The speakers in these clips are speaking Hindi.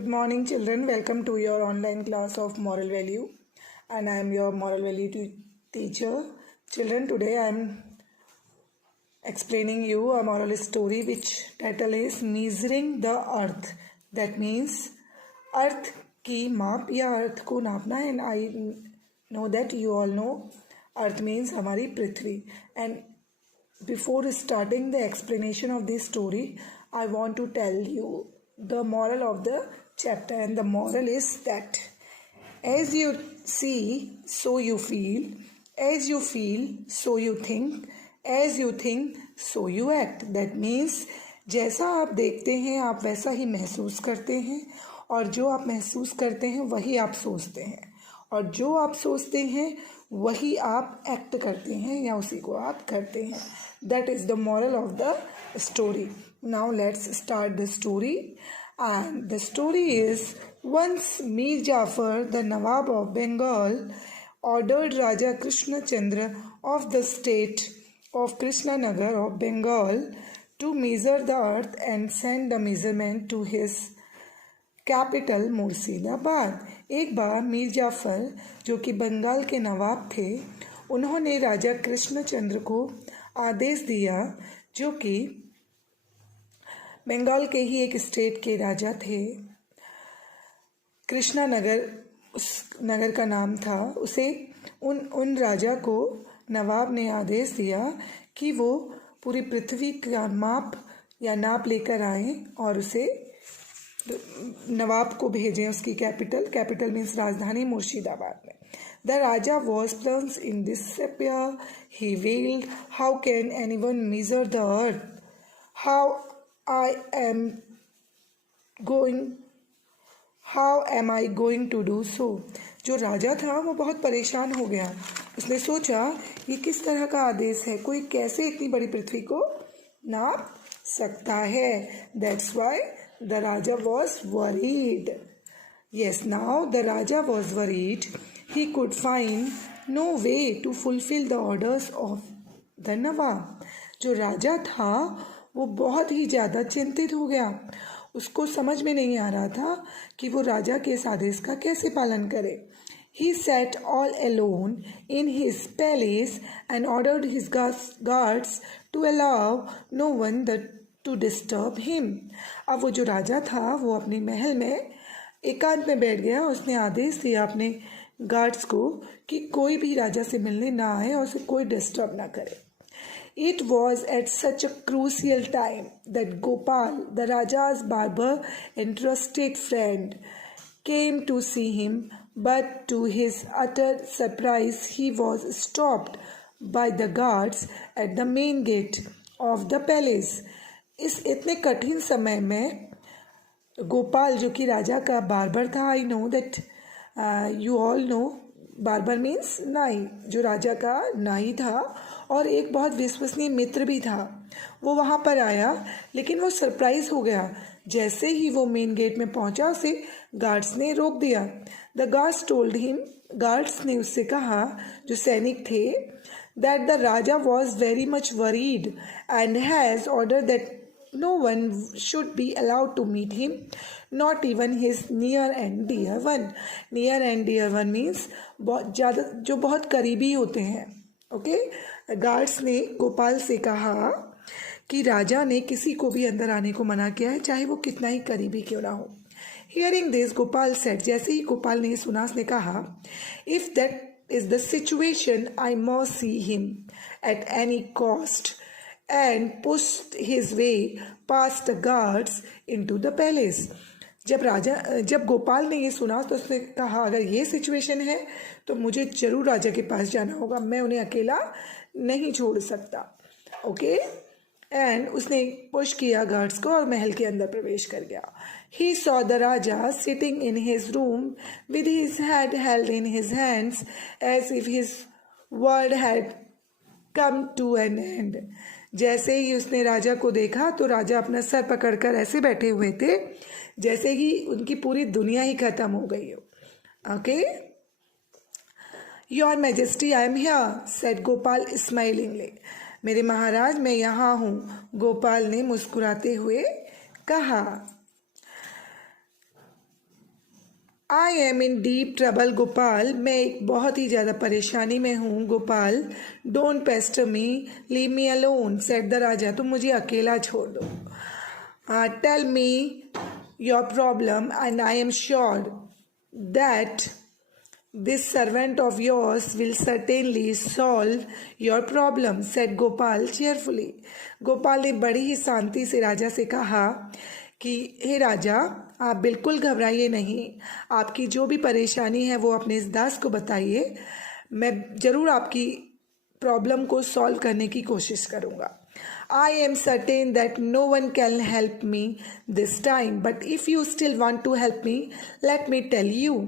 Good morning, children. Welcome to your online class of moral value, and I am your moral value teacher. Children, today I am explaining you a moral story which title is Measuring the Earth. That means Earth की माप या Earth को नापना. And I know that you all know Earth means हमारी पृथ्वी. And before starting the explanation of this story, I want to tell you the moral of the chapter, and the moral is that as you see, so you feel, as you feel, so you think, as you think, so you act. That means जैसा आप देखते हैं आप वैसा ही महसूस करते हैं, और जो आप महसूस करते हैं वही आप सोचते हैं, और जो आप सोचते हैं वही आप एक्ट करते हैं या उसी को आप करते हैं. That is the moral of the story. Now let's start the story. And the story is, once Mir Jafar, the Nawab of Bengal, ordered Raja Krishna Chandra of the state of Krishnanagar of Bengal to measure the earth and send the measurement to his capital Murshidabad. एक बार मीर जाफ़र जो कि बंगाल के नवाब थे, उन्होंने राजा कृष्णचंद्र को आदेश दिया, जो कि बंगाल के ही एक स्टेट के राजा थे. कृष्णा नगर उस नगर का नाम था. उसे उन राजा को नवाब ने आदेश दिया कि वो पूरी पृथ्वी का माप या नाप लेकर आए और उसे नवाब को भेजें उसकी कैपिटल मीन्स राजधानी मुर्शिदाबाद में. The raja was plunged in despair. He wailed, how can anyone measure the earth, how am I going to do so. जो राजा था वो बहुत परेशान हो गया. उसने सोचा ये किस तरह का आदेश है, कोई कैसे इतनी बड़ी पृथ्वी को नाप सकता है. That's why the Raja was worried. Yes, now the Raja was worried. He could find no way to fulfill the orders of the Nawab. जो राजा था वो बहुत ही ज़्यादा चिंतित हो गया. उसको समझ में नहीं आ रहा था कि वो राजा के इस आदेश का कैसे पालन करे. He sat all alone in his palace and ordered his guards to allow no one to disturb him. अब वो जो राजा था वो अपने महल में एकांत में बैठ गया. उसने आदेश दिया अपने गार्ड्स को कि कोई भी राजा से मिलने ना आए और उसे कोई डिस्टर्ब ना करे. It was at such a crucial time that Gopal, the Raja's barber and trusted friend, came to see him, but to his utter surprise he was stopped by the guards at the main gate of the palace. इस इतने कठिन समय में गोपाल जो कि राजा का बार्बर था, I know that you all know barber means नाई, जो राजा का नाई था और एक बहुत विश्वसनीय मित्र भी था, वो वहाँ पर आया. लेकिन वो सरप्राइज हो गया. जैसे ही वो मेन गेट में पहुँचा उसे गार्ड्स ने रोक दिया. The guards told him, guards ने उससे कहा, जो सैनिक थे, that the raja was very much worried and has order that no one should be allowed to meet him, not even his near and dear one. Near and dear one means बहुत ज़्यादा जो बहुत करीबी होते हैं. ओके, गार्ड्स ने गोपाल से कहा कि राजा ने किसी को भी अंदर आने को मना किया है, चाहे वो कितना ही करीबी क्यों ना हो. Hearing this, गोपाल said, जैसे ही गोपाल ने सुना उसने कहा, if that is the situation, I must see him at any cost, and pushed his way past the guards into the palace. जब गोपाल ने ये सुना तो उसने कहा, अगर ये सिचुएशन है तो मुझे जरूर राजा के पास जाना होगा, मैं उन्हें अकेला नहीं छोड़ सकता. ओके, एंड उसने पुश किया गार्ड्स को और महल के अंदर प्रवेश कर गया. He saw the Raja sitting in his room with his head held in his hands as if his world had come to an end. जैसे ही उसने राजा को देखा तो राजा अपना सर पकड़कर ऐसे बैठे हुए थे जैसे कि उनकी पूरी दुनिया ही खत्म हो गई हो. Okay, your majesty I am here, said Gopal smilingly. मेरे महाराज मैं यहाँ हूँ, गोपाल ने मुस्कुराते हुए कहा. I am in deep trouble Gopal, मैं एक बहुत ही ज़्यादा परेशानी में हूँ Gopal. Don't pester me, leave me alone, said the raja, तुम मुझे अकेला छोड़ दो। Tell me your problem and I am sure that this servant of yours will certainly solve your problem, said Gopal cheerfully. Gopal ने बड़ी ही शांति से राजा से कहा कि हे राजा, आप बिल्कुल घबराइए नहीं, आपकी जो भी परेशानी है वो अपने इस दास को बताइए, मैं ज़रूर आपकी प्रॉब्लम को सॉल्व करने की कोशिश करूँगा। I am certain that no one can help me this time, but if you still want to help me, let me tell you.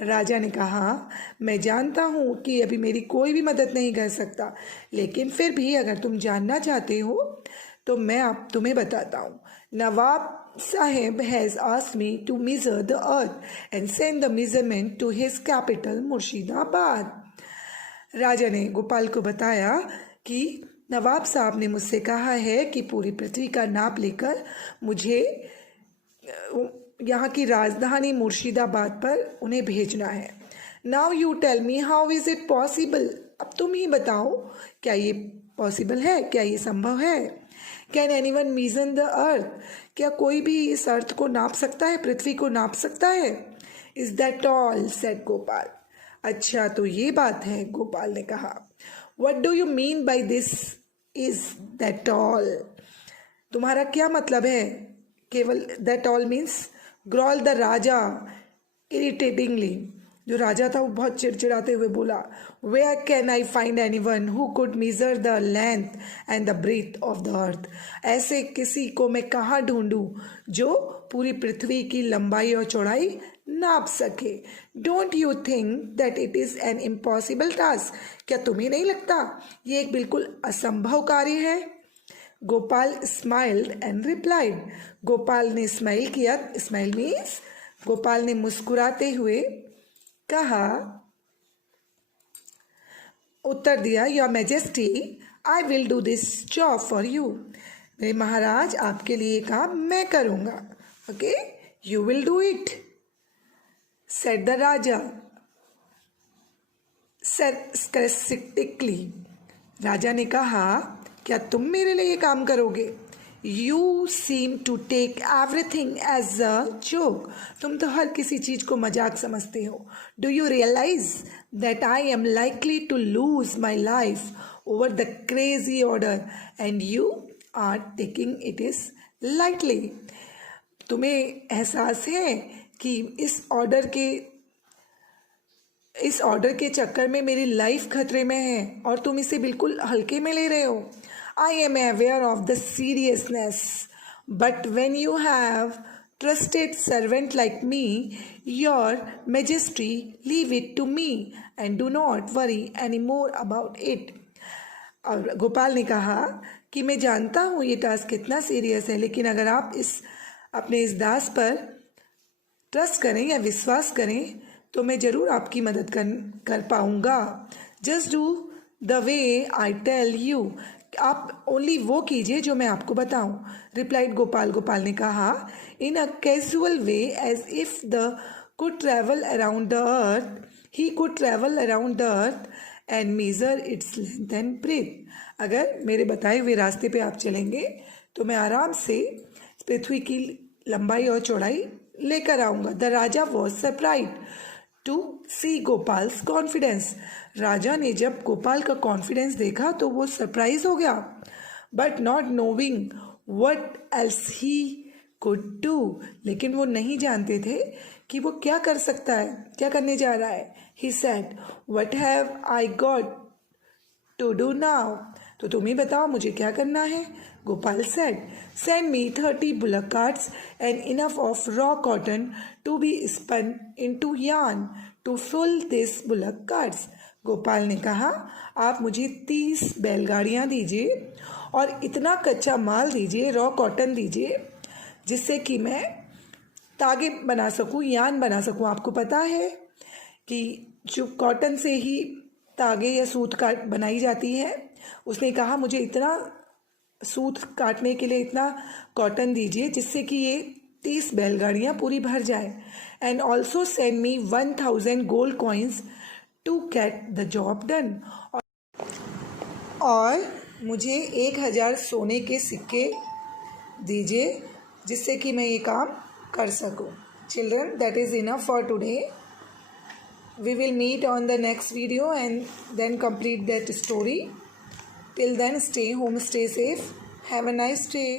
राजा ने कहा, मैं जानता हूँ कि अभी मेरी कोई भी मदद नहीं कर सकता, लेकिन फिर भी अगर तुम जानना चाहते हो तो मैं तुम्हें बताता हूँ। Nawab Sahib has asked me to measure the earth and send the measurement to his capital Murshidabad. राजा ने गोपाल को बताया कि नवाब साहब ने मुझसे कहा है कि पूरी पृथ्वी का नाप लेकर मुझे यहाँ की राजधानी मुर्शिदाबाद पर उन्हें भेजना है। Now you tell me how is it possible, अब तुम ही बताओ, क्या ये पॉसिबल है, क्या ये संभव है? कैन एनीवन मेजर द अर्थ, क्या कोई भी इस अर्थ को नाप सकता है, पृथ्वी को नाप सकता है? Is that all, said Gopal. अच्छा तो ये बात है, गोपाल ने कहा। What do you mean by this is that all, तुम्हारा क्या मतलब है? केवल that all means, growled the raja irritatingly, जो राजा था वो बहुत चिड़चिड़ाते हुए बोला, where can I find anyone who could measure the length and the breadth of the earth, ऐसे किसी को मैं कहाँ ढूंढूं जो पूरी पृथ्वी की लंबाई और चौड़ाई नाप सके? Don't you think that it is an impossible task, क्या तुम्हें नहीं लगता ये एक बिल्कुल असंभव कार्य है? Gopal smiled and replied, Gopal ने स्माइल किया, स्माइल मीन्स गोपाल ने मुस्कुराते हुए कहा, उत्तर दिया, your majesty I will do this job for you, मेरे महाराज आपके लिए काम मैं करूँगा। Okay, you will do it, said the raja sarcastically, राजा ने कहा, क्या तुम मेरे लिए काम करोगे? You seem to take everything as a joke, तुम तो हर किसी चीज़ को मजाक समझते हो। Do you realise that I am likely to lose my life over the crazy order and you are taking it is lightly, तुम्हें एहसास है कि इस ऑर्डर के चक्कर में मेरी लाइफ खतरे में है और तुम इसे बिल्कुल हल्के में ले रहे हो। I am aware of the seriousness, but when you have trusted servant like me, your majesty, leave it to me and do not worry anymore about it. और गोपाल ने कहा कि मैं जानता हूँ ये टास्क कितना सीरियस है, लेकिन अगर आप अपने इस दास पर ट्रस्ट करें या विश्वास करें तो मैं ज़रूर आपकी मदद कर पाऊँगा। Just do the way I tell you, आप ओनली वो कीजिए जो मैं आपको बताऊं, रिप्लाइड गोपाल। गोपाल ने कहा, in a casual way as if the could travel around the earth, he could travel around the earth and measure its length and breadth. अगर मेरे बताए हुए रास्ते पे आप चलेंगे तो मैं आराम से पृथ्वी की लंबाई और चौड़ाई लेकर आऊँगा। The raja was surprise to see Gopal's confidence, राजा ने जब गोपाल का कॉन्फिडेंस देखा तो वो सरप्राइज हो गया। But not नोविंग what else he could do, लेकिन वो नहीं जानते थे कि वो क्या कर सकता है, क्या करने जा रहा है। He said, what have I got to do now, तो तुम ही बताओ मुझे क्या करना है। Gopal said, send me 30 bullock carts and enough of raw cotton to be spun into yarn to fill this bullock carts. Gopal ने कहा, आप मुझे 30 बैलगाड़ियाँ दीजिए और इतना कच्चा माल दीजिए, रॉ कॉटन दीजिए, जिससे कि मैं तागे बना सकूँ, यान बना सकूँ। आपको पता है कि जो कॉटन से ही तागे या सूत काट बनाई जाती है। उसने कहा, मुझे इतना सूत काटने के लिए इतना कॉटन दीजिए जिससे कि ये 30 बैलगाड़ियाँ पूरी भर जाए। And also send me 1000 gold coins to get the job done. और मुझे 1000 सोने के सिक्के दीजिए जिससे कि मैं ये काम कर सकूं। Children, that is enough for today. We will meet on the next video and then complete that story. Till then, stay home, stay safe. Have a nice day.